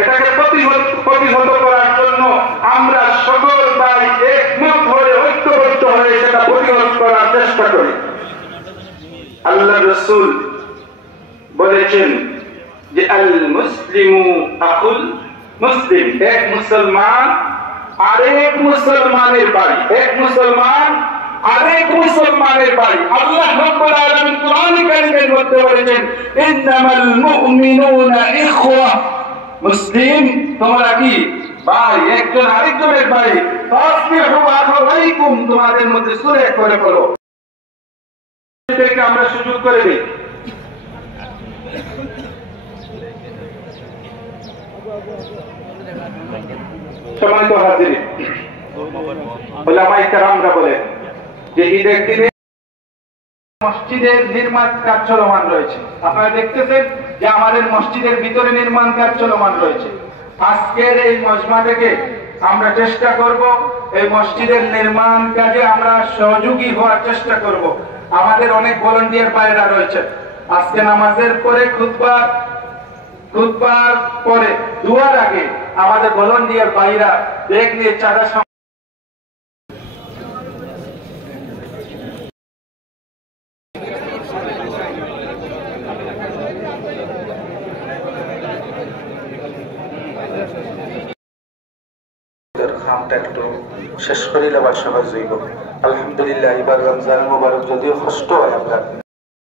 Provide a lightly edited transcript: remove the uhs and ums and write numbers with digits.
এটাকে প্রতিহত করার জন্য আমরা সকল ভাই একমত হয়ে ঐক্যবদ্ধ হয়ে সেটা প্রতিহত করার চেষ্টা করি। আল্লাহ রাসূল বলেছেন যে আল মুসলিমু আকুল মুসলিম, এক মুসলমান আরেক মুসলমানের ভাই, এক মুসলমান আরেক মুসলমানের ভাই। আল্লাহ রাব্বুল আলামিন কোরআন কারীমের মধ্যে বলেছেন ইন্নামাল মুমিনুনা ইখওয়া, মুসলিম তোমরা কি ভাই, একজন আরেকজনের ভাই। ফাসবিহু আখাওয়াইকুম, তোমাদের মধ্যে সুলহ করে বলো। এটাকে আমরা সুযোগ করে দিই। সম্মানিত হাজিরিন, উলামায়ে কেরামরা বলেন যে ঈদের দিনে মসজিদের নির্মাণ কাজ চলমান রয়েছে। আপনারা দেখতেছেন যে আমাদের মসজিদের ভিতরে নির্মাণ কাজ চলমান রয়েছে। আজকের এই মজমা থেকে আমরা চেষ্টা করব এই মসজিদের নির্মাণ কাজে আমরা সহযোগী হওয়ার চেষ্টা করব। আমাদের অনেক ভলান্টিয়ার ভাইরা রয়েছে। আজকে নামাজের পরে খুতবার পরে দুয়ার আগে আমাদের ভলান্টিয়ার ভাইরা ব্যাগ নিয়ে চাঁদা খামটা একটু শেষ করিলে আবার সহজ হইব। আলহামদুলিল্লাহ, এবার রমজান মুবারক যদিও কষ্ট হয় আমরা